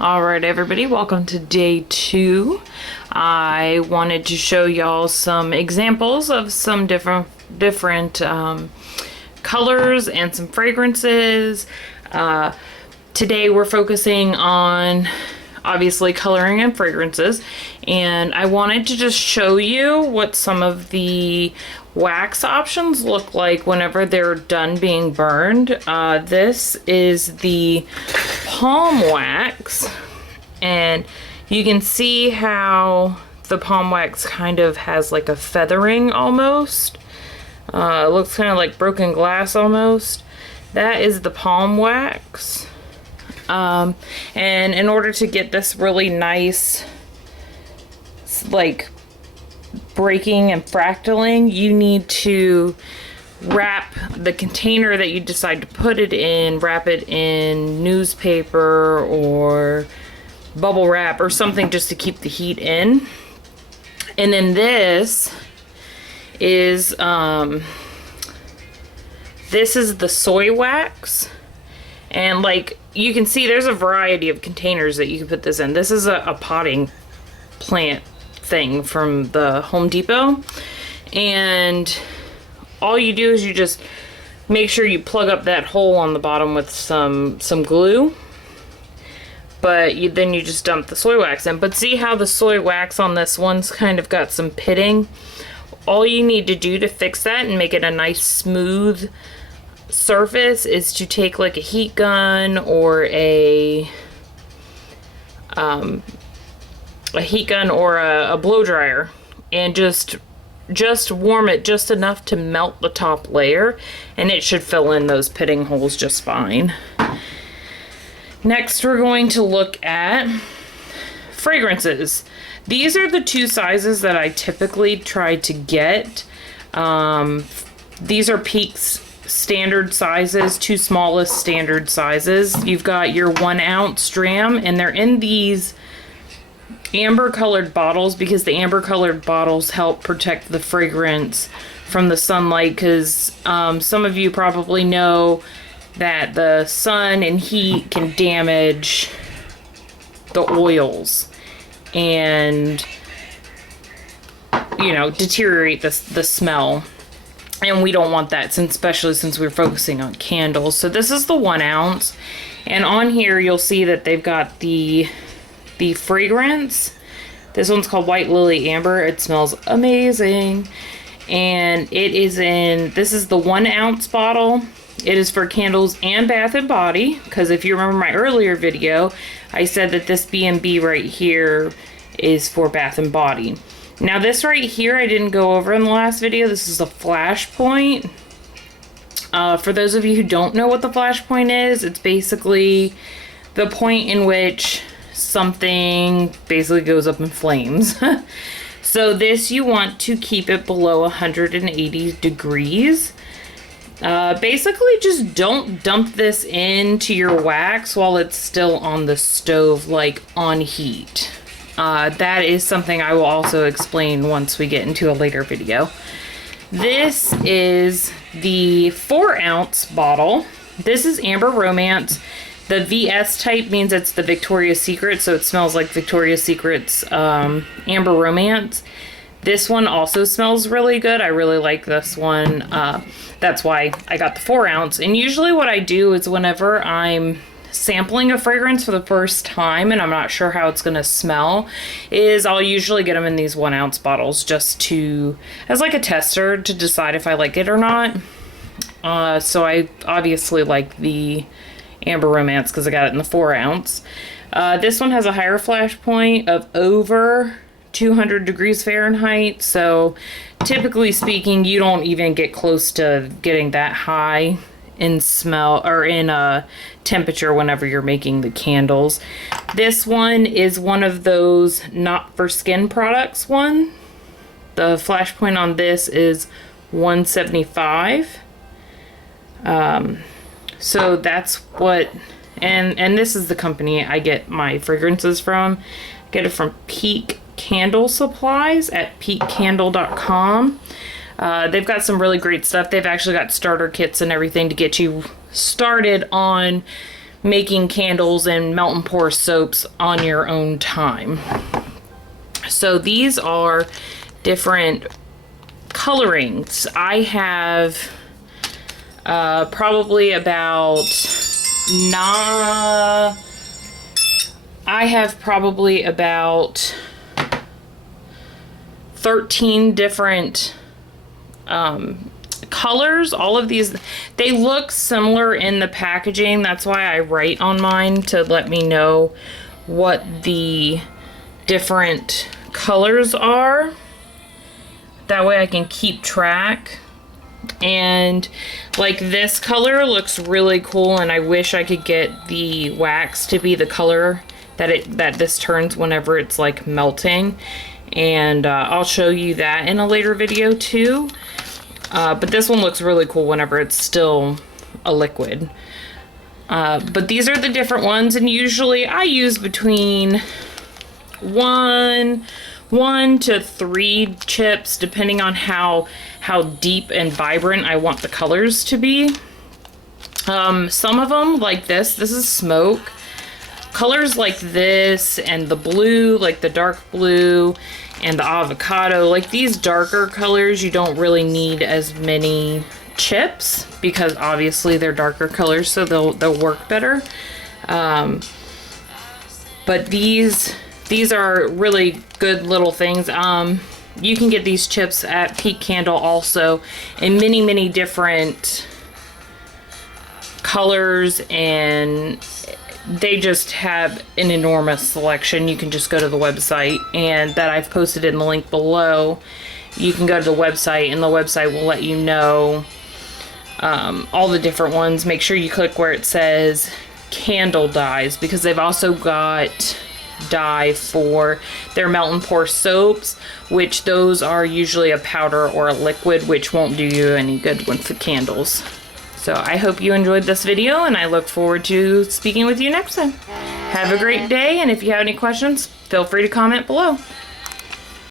All right, everybody, welcome to day 2. I wanted to show y'all some examples of some different colors and some fragrances. Today we're focusing on obviously coloring and fragrances, and I wanted to just show you what some of the wax options look like whenever they're done being burned. This is the palm wax, and you can see how the palm wax kind of has like a feathering almost. It looks kind of like broken glass almost. That is the palm wax. And in order to get this really nice, like, breaking and fractaling, you need to wrap the container that you decide to put it in, wrap it in newspaper or bubble wrap or something just to keep the heat in. And then this is the soy wax. And like you can see, there's a variety of containers that you can put this in. This is a potting plant thing from the Home Depot, and all you do is you just make sure you plug up that hole on the bottom with some glue, but then you just dump the soy wax in. But see how the soy wax on this one's kind of got some pitting? All you need to do to fix that and make it a nice smooth surface is to take like a heat gun or a blow dryer and just warm it just enough to melt the top layer, and it should fill in those pitting holes just fine. Next, we're going to look at fragrances. These are the two sizes that I typically try to get. These are Peak's standard sizes, two smallest standard sizes. You've got your 1 ounce dram, and they're in these amber colored bottles because the amber colored bottles help protect the fragrance from the sunlight, because some of you probably know that the sun and heat can damage the oils and, you know, deteriorate the smell. And we don't want that, especially since we're focusing on candles. So this is the 1 ounce. And on here, you'll see that they've got the fragrance. This one's called White Lily Amber. It smells amazing. And this is the 1 ounce bottle. It is for candles and bath and body. Because if you remember my earlier video, I said that this B&B right here is for bath and body. Now this right here I didn't go over in the last video. This is a flash point. For those of you who don't know what the flash point is, it's basically the point in which something basically goes up in flames. So this, you want to keep it below 180 degrees. Basically just don't dump this into your wax while it's still on the stove, like on heat. That is something I will also explain once we get into a later video. This is the 4 ounce bottle. This is Amber Romance. The VS type means it's the Victoria's Secret, so it smells like Victoria's Secret's Amber Romance. This one also smells really good. I really like this one. That's why I got the 4 ounce. And usually what I do is whenever I'm sampling a fragrance for the first time and I'm not sure how it's gonna smell, is I'll usually get them in these 1 ounce bottles just as like a tester to decide if I like it or not. So I obviously like the Amber Romance because I got it in the 4 ounce. This one has a higher flash point of over 200 degrees Fahrenheit, so typically speaking you don't even get close to getting that high in smell or in temperature whenever you're making the candles. This one is one of those not for skin products one. The flash point on this is 175. So that's what, and this is the company I get my fragrances from. I get it from Peak Candle Supplies at peakcandle.com. They've got some really great stuff. They've actually got starter kits and everything to get you started on making candles and melt and pour soaps on your own time. So these are different colorings. I have probably about 13 different colors. All of these, they look similar in the packaging. That's why I write on mine, to let me know what the different colors are. That way I can keep track. And like this color looks really cool, and I wish I could get the wax to be the color that this turns whenever it's like melting. And I'll show you that in a later video too. But this one looks really cool whenever it's still a liquid. But these are the different ones, and usually I use between one to 3 chips, depending on how deep and vibrant I want the colors to be. Some of them, like this is smoke. Colors like this and the blue, like the dark blue and the avocado, like these darker colors, you don't really need as many chips because obviously they're darker colors, so they'll work better. But these are really good little things. You can get these chips at Peak Candle also in many different colors, and they just have an enormous selection. You can just go to the website, and that I've posted in the link below. You can go to the website, and the website will let you know all the different ones. Make sure you click where it says candle dyes, because they've also got dye for their melt and pour soaps, which those are usually a powder or a liquid, which won't do you any good with the candles. So I hope you enjoyed this video, and I look forward to speaking with you next time. Have a great day, and if you have any questions, feel free to comment below.